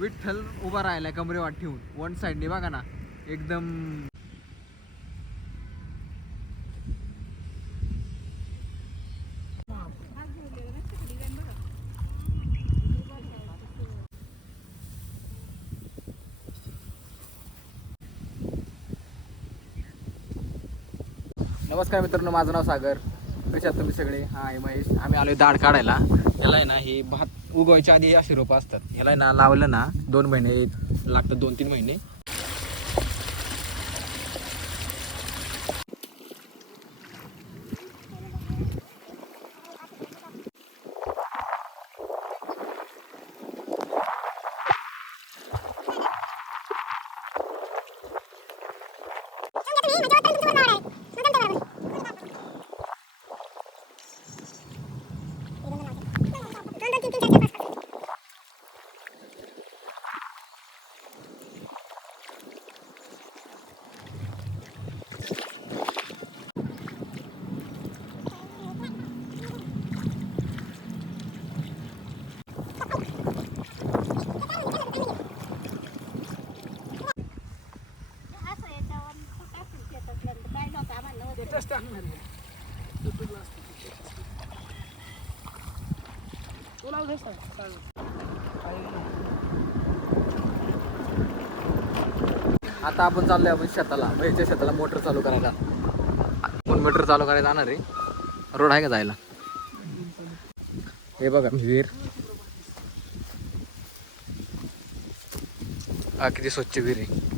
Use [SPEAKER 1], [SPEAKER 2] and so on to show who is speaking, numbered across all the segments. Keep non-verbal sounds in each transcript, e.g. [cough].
[SPEAKER 1] विठ्ठल उभा राहिला कमरे वाट ठेवून वन साईडने बघा ना. एकदम नमस्कार मित्रांनो माझं नाव सागर. कसे तुम्ही सगळे? हा आहे महेश आम्ही आलोय दाढ काढायला. याला आहे ना हे भात उगवायच्या आधी अशी रोपं असतात. याला आहे ना लावलं ना दोन महिने लागतात दोन तीन महिने. आता आपण चाललोय आपण शेताला महेशच्या शेताला मोटर चालू करायला. आपण मोटर चालू करायला जाणार आहे. रोड आहे का जायला? हे बघा विहीर. हा किती स्वच्छ विहीर आहे.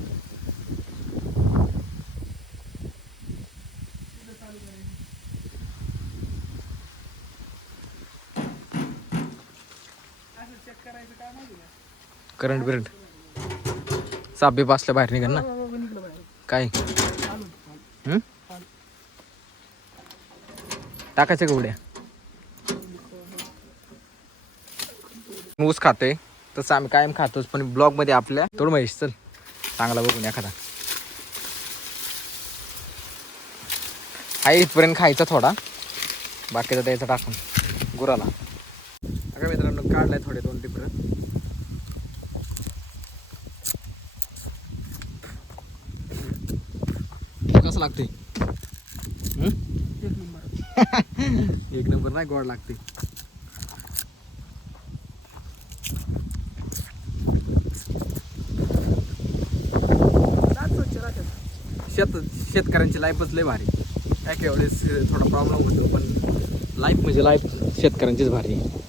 [SPEAKER 1] करंट बिरंट. साप बीप बाहेर निघन ना. काय? टाकायचं का उड्या? ऊस खातोय. तसं आम्ही कायम खातोच पण ब्लॉगमध्ये आपल्या थोडं महेश चल. चांगला बघून एखादा. आहे इथपर्यंत खायचा थोडा. बाकीचा द्यायचा टाकून. गुराला. अगं मित्रांनो काढलाय थोडे दोन टिपर. कसं लागते [laughs] एक नंबर. नाही गोड लागते शेत शेतकऱ्यांची लाईफच लय भारी. काय काय वेळेस थोडा प्रॉब्लेम होतो पण लाईफ म्हणजे लाईफ शेतकऱ्यांचीच भारी. आहे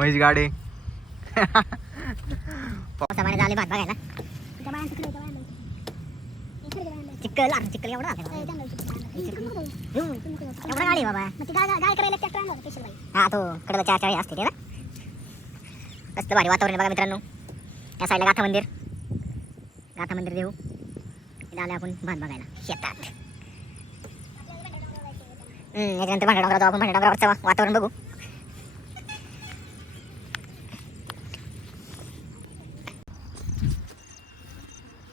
[SPEAKER 1] महेश गाडे.
[SPEAKER 2] पावसामध्ये भात बघायला. चिखल एवढा एवढा गाडी बाबा. हा तो कडला चार चाळी असते ना. कसलं भारी वातावरण बघा मित्रांनो. या साईडला गाथा मंदिर. गाथा मंदिर देऊ. इथे आले आपण भात बघायला. शेतात. याच्यानंतर भांडा डोंगरा जाऊ आपण भांडा डोंगरावरचं वातावरण बघू.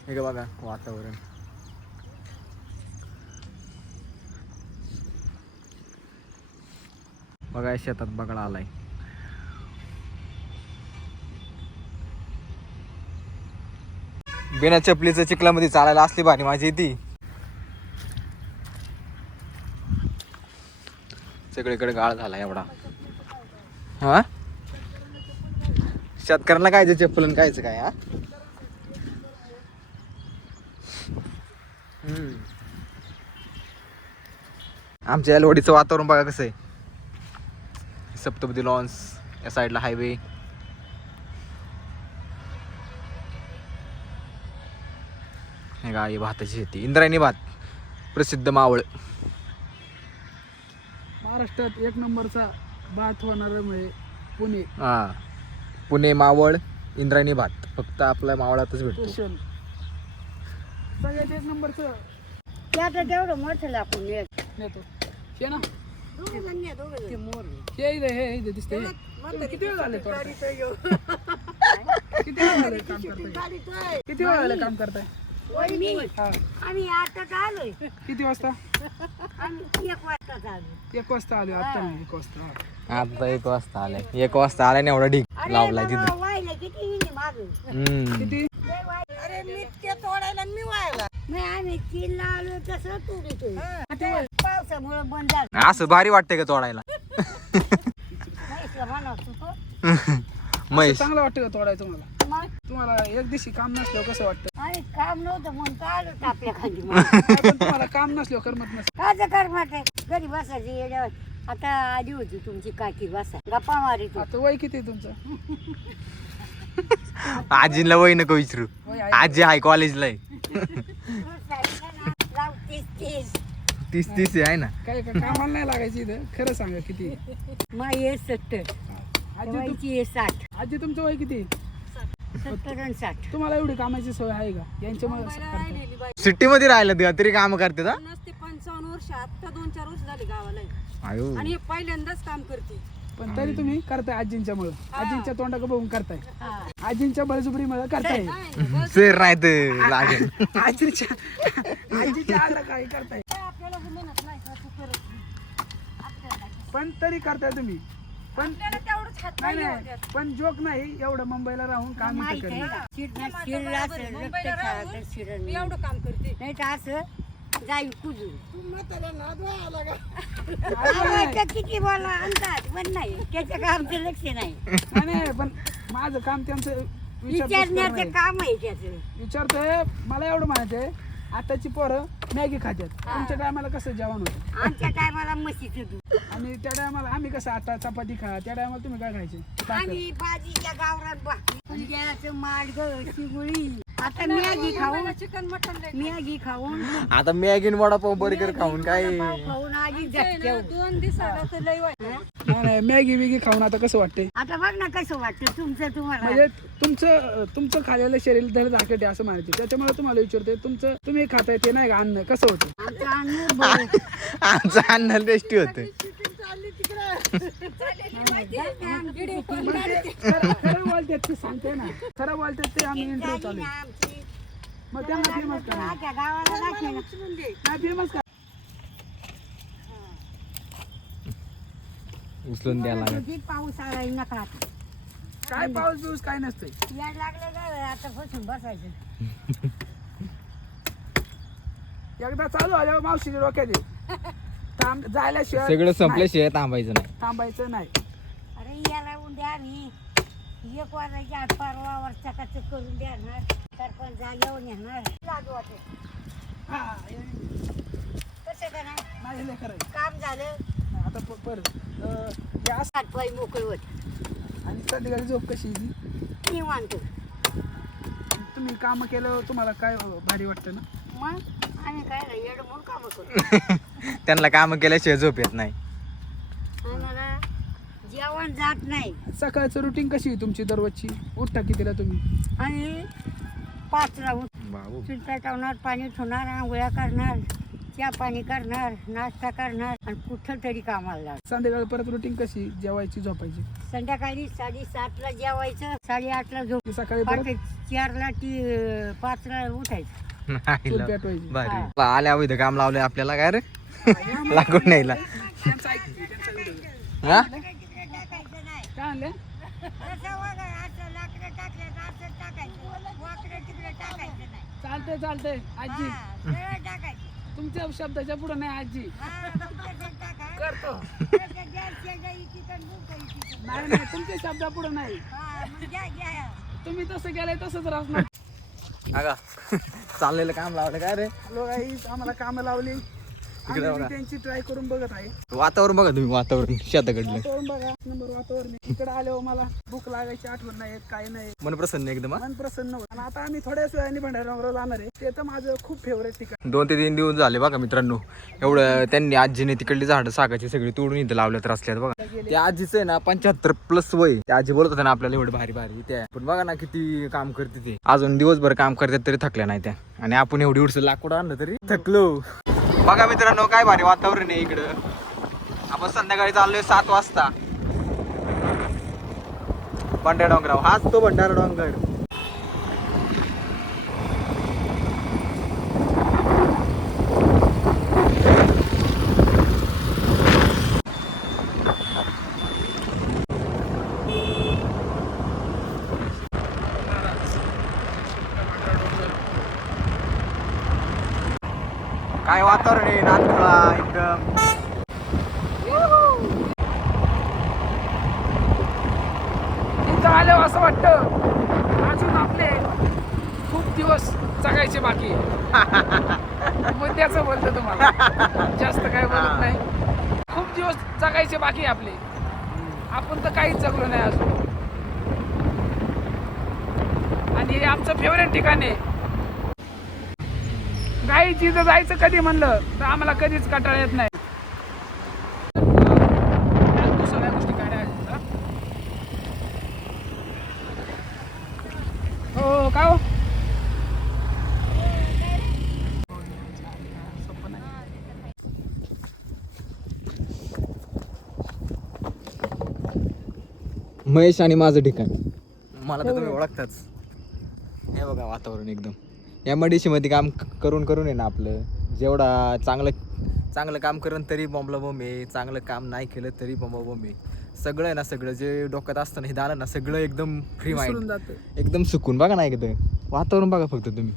[SPEAKER 1] हे बघा वातावरण बघा शेतात बघा आलाय बिना चपलीचं चिखलामध्ये चालायला असली भारी माझी ती सगळीकडे गाळ झाला एवढा हा शेतकऱ्यांना काय चप्पल आणि कायचं काय हा आमच्या या लोडीचं वातावरण बघा कसं आहे. सप्तपदी लॉन्स या साईडला हायवे हे गाई भाताची शेती. इंद्रायणी भात प्रसिद्ध मावळ.
[SPEAKER 3] महाराष्ट्रात एक नंबरचा भात होणार म्हणजे पुणे.
[SPEAKER 1] हा. पुणे मावळ इंद्रायणी भात. फक्त आपल्या मावळातच भेटतो.
[SPEAKER 3] सगळ्यात एक नंबरचं.
[SPEAKER 4] तेवढं मोठं आपण
[SPEAKER 3] नेतो. हे ना. हे इथे हे इथे दिसते हे. तुम्ही किती वेळ झाले? किती वेळ झाले काम करताय? किती वेळ झाले काम करताय?
[SPEAKER 4] आम्ही आता आलोय.
[SPEAKER 3] किती वाजता?
[SPEAKER 4] आम्ही एक वाजता
[SPEAKER 3] एक वाजता आलो आता नाही एक वाजता.
[SPEAKER 1] आता एक वाजता आलाय. एक वाजता आलाय ना एवढा ढीक लावलाय तिथं.
[SPEAKER 4] किती? हिने मागं.
[SPEAKER 1] हम्म
[SPEAKER 3] किती
[SPEAKER 4] अरे मी ते तोडायला मी व्हायला नाही आम्ही तीन लावलो तसं तोडीतो आता पावसामुळे बंद झालं.
[SPEAKER 1] असं भारी वाटतंय का तोडायला?
[SPEAKER 4] म्हैसला [laughs]
[SPEAKER 1] महेश.
[SPEAKER 3] चांगलं वाटतं का तोडायचं मला
[SPEAKER 4] मग?
[SPEAKER 3] तुम्हाला एक दिवशी काम नसल्यावर कसं वाटतं?
[SPEAKER 4] आणि काम नव्हतं म्हणून आलो टापल्या खाली
[SPEAKER 3] पण तुम्हाला काम नसल्यावर करमत नसतं.
[SPEAKER 4] काय कर माटे घरी बसायची येड्यावर आता आली होती तुमची काकी बसा गप्पा.
[SPEAKER 3] आता वय किती आहे तुमचं? [laughs]
[SPEAKER 1] आजीला वय नको विचारू. आजी आहे कॉलेजला आहे.
[SPEAKER 4] तीस तीस
[SPEAKER 1] आहे ना?
[SPEAKER 3] काय का कामाला नाही लागायची इथं. खरं सांगा किती?
[SPEAKER 4] मग हे सत्तर
[SPEAKER 3] आजी तुम-
[SPEAKER 4] वयची हे साठ.
[SPEAKER 3] आजी तुमचं वय किती आहे?
[SPEAKER 4] सत्तर आणि साठ.
[SPEAKER 3] तुम्हाला एवढी कामाची सवय आहे का? यांच्यामुळे
[SPEAKER 1] सिटी मध्ये राहिलं का तरी काम करते
[SPEAKER 5] पन्नास ते पंचावन्न वर्ष आता दोन चार वर्ष झाली गावाला आणि हे पहिल्यांदाच काम करते.
[SPEAKER 3] पण तरी तुम्ही करताय आजींच्यामुळे. आजींच्या तोंडाक बघून करताय. आजींच्या बळजुबरीमुळे करताय. [laughs]
[SPEAKER 1] सर [laughs] नाही तर लागेल.
[SPEAKER 3] आजीच्या आजीच्या आलं काय करताय. पण तरी करताय तुम्ही. पण
[SPEAKER 5] आपल्याला तेवढंच हात
[SPEAKER 3] नाही नाही पण जोक नाही एवढं मुंबईला राहून काम इथं
[SPEAKER 4] शिरलं.
[SPEAKER 5] एवढं करते.
[SPEAKER 4] नाही तर असं जाई कुजू. आता किती बोला अंदाज पण नाही त्याच्या कामचं लक्ष नाही.
[SPEAKER 3] नाही, नाही पण माझं काम त्यांचं
[SPEAKER 4] विचारण्याचं
[SPEAKER 3] आहे.
[SPEAKER 4] काम आहे त्याचं.
[SPEAKER 3] विचारतोय मला एवढं म्हणायचंय आताची पोरं मॅगी खात्यात. तुमच्या टायमाला कसं जेवण होतं?
[SPEAKER 4] आमच्या टायमाला म्हशीचं दूध.
[SPEAKER 3] आणि त्या टायमाला आम्ही कसं आता चपाती खा त्या टायमाला तुम्ही काय खायचे? भाकर.
[SPEAKER 4] आणि भाजीच्या गावरात भाकरी. माडग शिगुळी. आता मॅगी खाऊन
[SPEAKER 5] चिकन मटन
[SPEAKER 4] मॅगी खाऊन
[SPEAKER 1] आता मॅगी वडापाव बर्गर खाऊन काय
[SPEAKER 4] खाऊन आधी
[SPEAKER 5] दोन दिवसाला तर लय वाईट
[SPEAKER 3] नाही नाही मॅगी बिगी खाऊन आता कसं वाटतंय
[SPEAKER 4] आता बघ ना कसं वाटतं तुमचं तुम्हाला
[SPEAKER 3] म्हणजे तुमचं तुमचं खाल्लेलं शरीर धड आहे असं म्हणायचं त्याच्यामुळे तुम्हाला विचारतोय तुमचं तुम्ही खाताय ते नाही का अन्न कसं होतं
[SPEAKER 4] आमचं अन्न.
[SPEAKER 1] आमचं अन्न टेस्टी होतं
[SPEAKER 3] खरं बोलतात ते सांगते ना खरं बोलतात ते आम्ही इंटरव्ह्यू चालू आहे. मग त्यांना फेमस करा
[SPEAKER 4] ना.
[SPEAKER 3] नाही फेमस करा
[SPEAKER 1] उचलून द्यायला लागत
[SPEAKER 4] पाऊस आला नका
[SPEAKER 3] काय पाऊस बिऊस काय नसतंय
[SPEAKER 4] याड लागलं का आता बसून बसायचं
[SPEAKER 3] एकदा चालू आल्यावर मावशी डोक्यात येईल थांब जायल्याशिवाय
[SPEAKER 1] सगळं संपल्याशिवाय थांबायचं नाही
[SPEAKER 3] थांबायचं नाही
[SPEAKER 4] उद्या आम्ही एक वाजायच्या आत परवावर चकाचक करून देणार? सरपंच जागेवर येणार लागू वाटत
[SPEAKER 3] हा,
[SPEAKER 4] कसं का नाही. काम झालं.
[SPEAKER 3] आता प- परत
[SPEAKER 4] मोकळ होत.
[SPEAKER 3] आणि संध्याकाळी झोप कशी
[SPEAKER 4] निवांत.
[SPEAKER 3] तुम्ही काम केलं तुम्हाला काय भारी वाटतं ना?
[SPEAKER 4] मग आम्ही काय नाही येड म्हणून काम करतो [laughs]
[SPEAKER 1] त्यांना काम केल्याशिवाय झोप येत नाही.
[SPEAKER 4] जेवण जात नाही.
[SPEAKER 3] सकाळचं रुटीन कशी आहे तुमची दररोजची? उठता कितीला तुम्ही?
[SPEAKER 4] आणि पाचला उठ
[SPEAKER 1] बाबू.
[SPEAKER 4] चुलता टावणार पाणी ठेवणार आंघोळ्या करणार चहा पाणी करणार नाश्ता करणार आणि कुठं तरी कामाला लागणार
[SPEAKER 3] संध्याकाळी परत रुटीन कशी जेवायची झोपायची?
[SPEAKER 4] संध्याकाळी साडेसातला जेवायचं साडेआठला झोप
[SPEAKER 3] की सकाळी परत?
[SPEAKER 4] पहाटे चारला ती पाचला उठायचं.
[SPEAKER 1] नाही
[SPEAKER 3] चूल. पेटवायची
[SPEAKER 1] भारी. आल्या इथं काम लावलंय आपल्याला काय रे? [laughs] लागून. हा?
[SPEAKER 4] नाही
[SPEAKER 3] काय चालतंय चालतंय. आजी. तुमच्या शब्दाच्या पुढे नाही आजी. करतो. नाही नाही तुमच्या शब्दा पुढे नाही.
[SPEAKER 4] हा, मग घ्या, घ्या.
[SPEAKER 3] तुम्ही तसं केलंय तसंच राहणार.
[SPEAKER 1] अगा [laughs] चाललेलं काम लावलं काय रे?
[SPEAKER 3] लोक आम्हाला कामं लावली.
[SPEAKER 1] इकडे
[SPEAKER 3] आम्ही
[SPEAKER 1] बघा.
[SPEAKER 3] त्यांची ट्राय करून बघत आहे.
[SPEAKER 1] वातावरण बघा तुम्ही वातावरण. शेताकडलं.
[SPEAKER 3] वातावरण बघा नंबर वातावरण. इकडे आल्यावर मला भूक लागायची आठवण नाही येत काय नाही
[SPEAKER 1] मन प्रसन्न एकदम हा?
[SPEAKER 3] मन प्रसन्न होत. आणि आता आम्ही थोड्याच वेळाने भंडाऱ्यावर जाणार आहे. ते तर माझं खूप फेवरेट ठिकाण
[SPEAKER 1] दोन ते तीन दिवस झाले बघा मित्रांनो. एवढं त्यांनी आजीने तिकडली झाडं सागाची सगळी तोडून इथं लावल्यात रस्त्यात बघा. त्या आजीचं आहे ना पंच्याहत्तर प्लस वय त्या आजी बोलत होत्या ना आपल्याला एवढं भारी भारी त्या पण बघा ना किती काम करते ते. अजून दिवसभर काम करतात तरी थकल्या नाही त्या. आणि आपण एवढी उडस लाकूड आणलं तरी थकलो. बघा मित्रांनो काय भारी वातावरण आहे इकडं. आपण संध्याकाळी चाललोय सात वाजता. भंडारा डोंगराव हाच तो भंडारा डोंगर मोकळा एकदम?
[SPEAKER 3] इथं आल्यावर असं वाटतं अजून आपले खूप दिवस जगायचे बाकी आहे. मग त्याचं बोलतो तुम्हाला. जास्त काय बोलत नाही. खूप दिवस जगायचे बाकी आहे आपले. आपण तर काहीच जगलो नाही अजून. आणि हे आमचं फेवरेट ठिकाण आहे. गाई जिथं जायचं कधी म्हणलं तर आम्हाला कधीच कंटाळा येत नाही. सगळ्या गोष्टी हा? हो काय हो?
[SPEAKER 1] महेश आणि माझं ठिकाण. मला तर तुम्ही ओळखताच. हे बघा वातावरण एकदम. या मध्ये काम क- करून करून आहे ना आपलं. जेवढा चांगलं चांगलं काम करून तरी बॉम्बला बॉम्ब आहे. चांगलं काम नाही केलं तरी बॉम्बा बॉम्ब आहे. सगळं आहे ना सगळं. जे डोक्यात असतं ना हे झालं ना सगळं एकदम फ्री माइंड एकदम सुकून. बघा ना एकदम वातावरण बघा फक्त तुम्ही.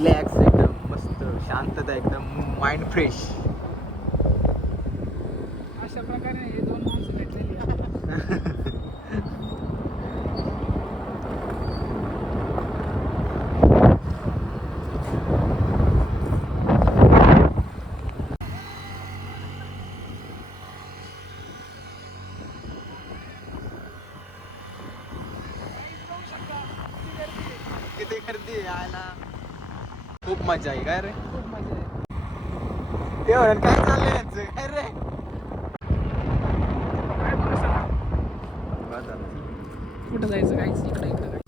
[SPEAKER 3] रिलॅक्स
[SPEAKER 1] एकदम मस्त शांतता एकदम माइंड फ्रेश
[SPEAKER 3] अशा प्रकारे हे दोन माणसं भेटलेली आहेत.
[SPEAKER 1] किती गर्दी यायला खूप मजा आहे काय रे?
[SPEAKER 3] खूप मजा
[SPEAKER 1] ते म्हणून काय चाललंय यांचं? काय रे?
[SPEAKER 3] कुठं जायचं काहीच इकडे इकडे काय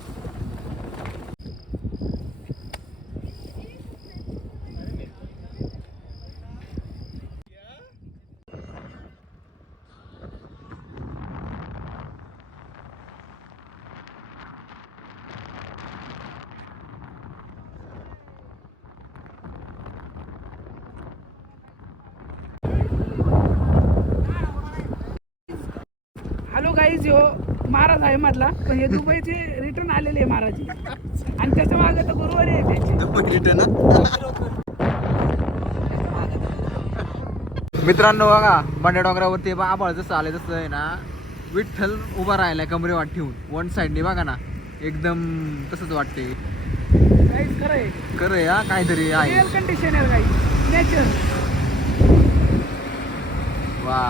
[SPEAKER 3] हॅलो गाईज हो महाराज आहे मधला पण हे दुबईचे रिटर्न आलेले आहे महाराज आणि त्याच्यामागे तर गुरुवारी आहे त्यांचे. [laughs]
[SPEAKER 1] मित्रांनो बघा बंड्या डोंगरावरती बा आबाळ जसं आलं तसं आहे ना विठ्ठल उभा राहिलाय कमरे वाट ठेवून. वन साईडने बघा ना एकदम तसंच वाटते
[SPEAKER 3] खरं आहे.
[SPEAKER 1] हा काहीतरी आहे.
[SPEAKER 3] कंडिशन आहे नेचर
[SPEAKER 1] वा.